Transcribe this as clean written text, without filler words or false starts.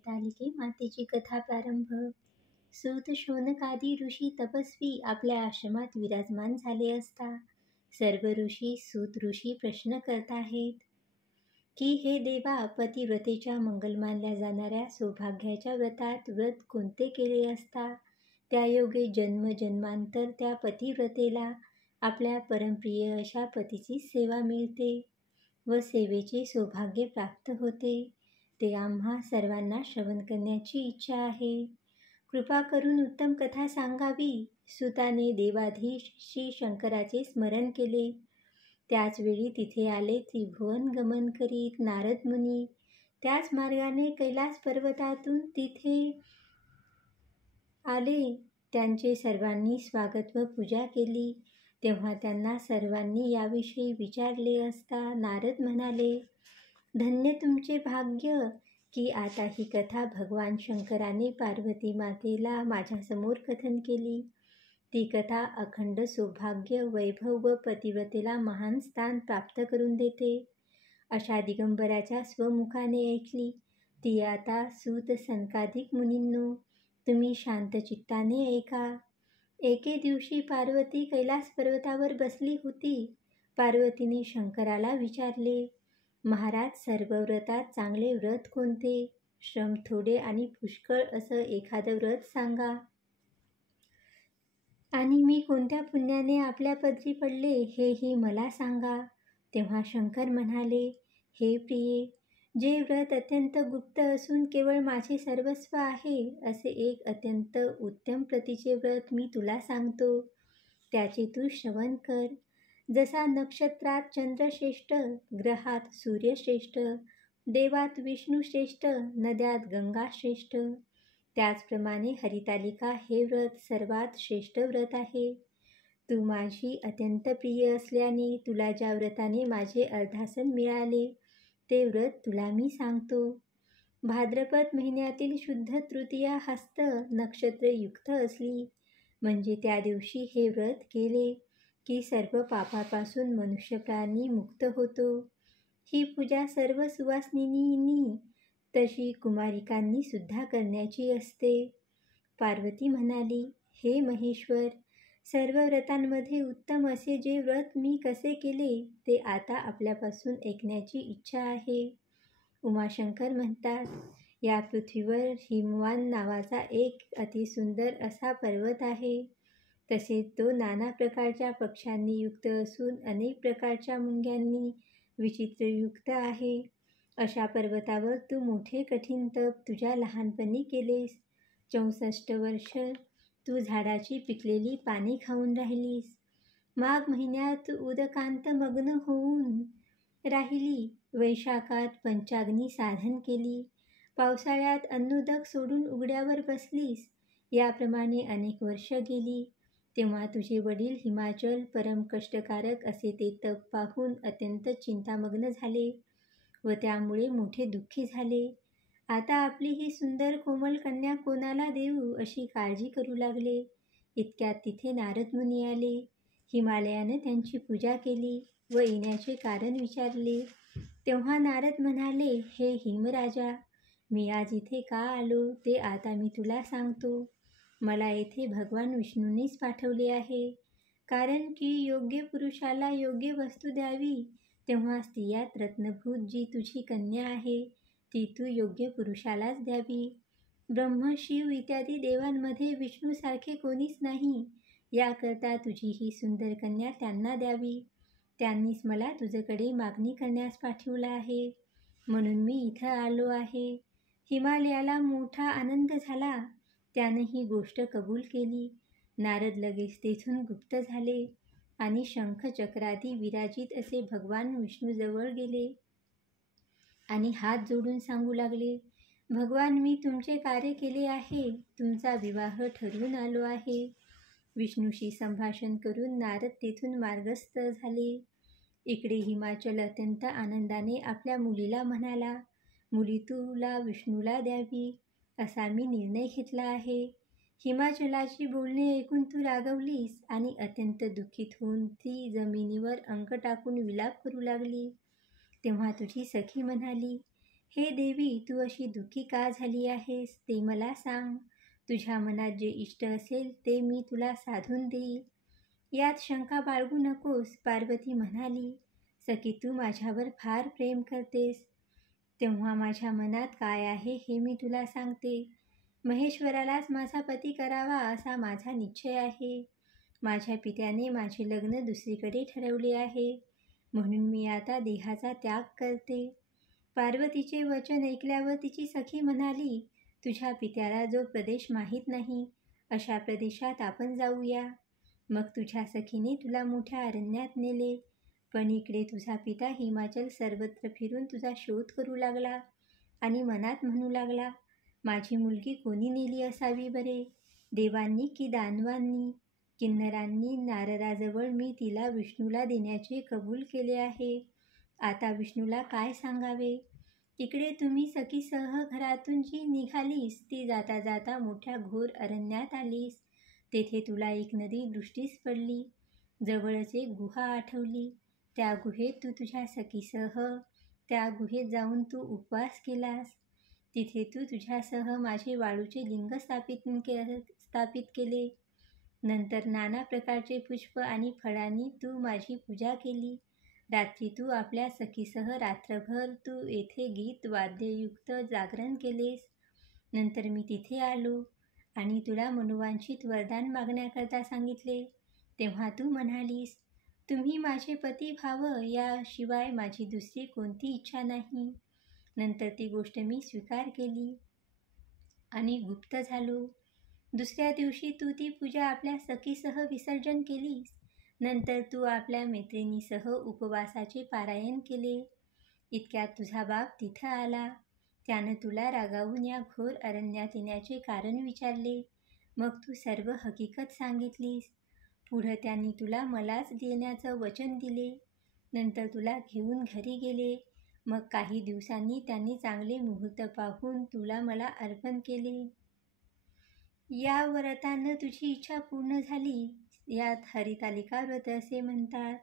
हरितालिके मातेची कथा प्रारंभ. सूत शौनकादी ऋषी तपस्वी आपल्या आश्रमात विराजमान झाले असता सर्व ऋषी सूत ऋषी प्रश्न करत आहेत की हे देवा, पतिव्रतेच्या मंगल मानल्या जाणाऱ्या सौभाग्याच्या व्रतात व्रत कोणते केले असता त्या योगे जन्मजन्मांतर त्या पतिव्रतेला आपल्या परमप्रिय अशा पतीची सेवा मिळते व सेवेचे सौभाग्य प्राप्त होते, ते आम्हा सर्वांना श्रवण करण्याची इच्छा आहे. कृपा करून उत्तम कथा सांगावी. सुताने देवाधीश श्री शंकराचे स्मरण केले. त्याचवेळी तिथे आले त्रिभुवन गमन करीत नारद मुनी. त्याच मार्गाने कैलास पर्वतातून तिथे आले. त्यांचे सर्वांनी स्वागत व पूजा केली. तेव्हा त्यांना सर्वांनी याविषयी विचारले असता नारद म्हणाले, धन्य तुमचे भाग्य की आता ही कथा भगवान शंकराने पार्वती मातेला माझ्यासमोर कथन केली. ती कथा अखंड सौभाग्य वैभव व पतिव्रतेला महान स्थान प्राप्त करून देते अशा दिगंबराच्या स्वमुखाने ऐकली. ती आता सूत सनकादिक मुनींनो, तुम्ही शांत चित्ताने ऐका. एके दिवशी पार्वती कैलास पर्वतावर बसली होती. पार्वतीने शंकराला विचारले, महाराज, सर्व व्रतात चांगले व्रत कोणते? श्रम थोडे आणि पुष्कळ असं एखादं व्रत सांगा. आणि मी कोणत्या पुण्याने आपल्या पदरी पडले हेही मला सांगा. तेव्हा शंकर म्हणाले, हे प्रिये, जे व्रत अत्यंत गुप्त असून केवळ माझे सर्वस्व आहे असे एक अत्यंत उत्तम प्रतीचे व्रत मी तुला सांगतो. त्याचे तू श्रवण कर. जसा नक्षत्रात चंद्रश्रेष्ठ, ग्रहात सूर्यश्रेष्ठ, देवात विष्णुश्रेष्ठ, नद्यात गंगा श्रेष्ठ, त्याचप्रमाणे हरितालिका हे व्रत सर्वात श्रेष्ठ व्रत आहे. तू माझी अत्यंत प्रिय असल्याने तुला ज्या व्रताने माझे अर्धासन मिळाले ते व्रत तुला मी सांगतो. भाद्रपद महिन्यातील शुद्ध तृतीया हस्त नक्षत्रयुक्त असली म्हणजे त्या दिवशी हे व्रत केले की सर्व पापापासून मनुष्य प्राणी मुक्त होतो. ही पूजा सर्व सुवासिनींनी तशी कुमारिकांनी सुद्धा करण्याची असते. पार्वती म्हणाली, हे महेश्वर, सर्व व्रतांमध्ये उत्तम असे जे व्रत मी कसे केले ते आता आपल्यापासून ऐकण्याची इच्छा आहे. उमाशंकर म्हणतात, या पृथ्वीवर हिमवान नावाचा एक अतिसुंदर असा पर्वत आहे. तसेच तो नाना प्रकारच्या पक्ष्यांनी युक्त असून अनेक प्रकारच्या मुंग्यांनी विचित्रयुक्त आहे. अशा पर्वतावर तू मोठे कठीण तप तुझ्या लहानपणी केलेस. 64 वर्ष तू झाडाची पिकलेली पाने खाऊन राहिलीस. माघ महिन्यात उदकांत मग्न होऊन राहिली. वैशाखात पंचाग्नी साधन केली. पावसाळ्यात अन्नोदक सोडून उघड्यावर बसलीस. याप्रमाणे अनेक वर्ष गेली. तेव्हा तुझे वडील हिमाचल परम कष्टकारक असे ते तप पाहून अत्यंत चिंतामग्न झाले व त्यामुळे मोठे दुःखी झाले. आता आपली ही सुंदर कोमल कन्या कोणाला देऊ अशी काळजी करू लागले. इतक्यात तिथे नारद मुनी आले. हिमालयाने त्यांची पूजा केली व येण्याचे कारण विचारले. तेव्हा नारद म्हणाले, हे हिमराजा, मी आज इथे का आलो ते आता मी तुला सांगतो. मला येथे भगवान विष्णूंनीच पाठवले आहे. कारण की योग्य पुरुषाला योग्य वस्तू द्यावी, तेव्हा स्त्रियात रत्नभूत जी तुझी कन्या आहे ती तू योग्य पुरुषालाच द्यावी. ब्रह्म, शिव इत्यादी देवांमध्ये विष्णूसारखे कोणीच नाही. याकरता तुझी ही सुंदर कन्या त्यांना द्यावी. त्यांनीच मला तुझ्याकडे मागणी करण्यास पाठवलं आहे. म्हणून मी इथं आलो आहे. हिमालयाला मोठा आनंद झाला. त्याने ही गोष्ट कबूल केली. नारद लगेच तेथून गुप्त झाले आणि शंख चक्रादी विराजित असे भगवान विष्णूजवळ गेले आणि हात जोडून सांगू लागले, भगवान, मी तुमचे कार्य केले आहे. तुमचा विवाह ठरवून आलो आहे. विष्णूशी संभाषण करून नारद तेथून मार्गस्थ झाले. इकडे हिमाचल अत्यंत आनंदाने आपल्या मुलीला म्हणाला, मुली तुला विष्णूला द्यावी असा मी निर्णय घेतला आहे. हिमाचलाची बोलणे ऐकून तू रागवलीस आणि अत्यंत दुःखित होऊन ती जमिनीवर अंग टाकून विलाप करू लागली. तेव्हा तुझी सखी म्हणाली, हे देवी, तू अशी दुःखी का झाली आहेस ते मला सांग. तुझ्या मनात जे इष्ट असेल ते मी तुला साधून देईल. यात शंका बाळगू नकोस. पार्वती म्हणाली, सखी तू माझ्यावर फार प्रेम करतेस. तेव्हा माझ्या मनात काय आहे हे मी तुला सांगते. महेश्वरालाच माझा पती करावा असा माझा निश्चय आहे. माझ्या पित्याने माझे लग्न दुसरीकडे ठरवले आहे, म्हणून मी आता देहाचा त्याग करते. पार्वतीचे वचन ऐकल्यावर तिची सखी म्हणाली, तुझ्या पित्याला जो प्रदेश माहीत नाही अशा प्रदेशात आपण जाऊया. मग तुझ्या सखीने तुला मोठ्या अरण्यात नेले. पण इकडे तुझा पिता हिमाचल सर्वत्र फिरून तुझा शोध करू लागला आणि मनात म्हणू लागला, माझी मुलगी कोणी नेली असावी बरे, देवांनी की दानवांनी? किन्नरांनी नारदाजवळ मी तिला विष्णूला देण्याचे कबूल केले आहे. आता विष्णूला काय सांगावे? इकडे तुम्ही सखीसह घरातून जी निघालीस ती जाता जाता मोठ्या घोर अरण्यात आलीस. तेथे तुला एक नदी दृष्टीस पडली. जवळच एक गुहा आठवली. त्या गुहेत तू तुझ्या सखीसह त्या गुहेत जाऊन तू उपवास केलास. तिथे तू तुझ्यासह माझे वाळूचे लिंग स्थापित केले. नंतर नाना प्रकारचे पुष्प आणि फळांनी तू माझी पूजा केली. रात्री तू आपल्या सखीसह रात्रभर तू येथे गीत वाद्ययुक्त जागरण केलेस. नंतर मी तिथे आलो आणि तुला मनोवांछित वरदान मागण्याकरता सांगितले. तेव्हा तू म्हणालीस, तुम्ही माझे पती व्हावं याशिवाय माझी दुसरी कोणती इच्छा नाही. नंतर ती गोष्ट मी स्वीकार केली आणि गुप्त झालो. दुसऱ्या दिवशी तू ती पूजा आपल्या सखीसह विसर्जन केलीस. नंतर तू आपल्या मैत्रिणीसह उपवासाचे पारायण केले. इतक्यात तुझा बाप तिथं आला. त्यानं तुला रागावून या घोर अरण्यात येण्याचे कारण विचारले. मग तू सर्व हकीकत सांगितलीस. पुढं त्यांनी तुला मलाच देण्याचं वचन दिले. नंतर तुला घेऊन घरी गेले. मग काही दिवसांनी त्यांनी चांगले मुहूर्त पाहून तुला मला अर्पण केले. या व्रतानं तुझी इच्छा पूर्ण झाली. यात हरितालिका व्रत असे म्हणतात.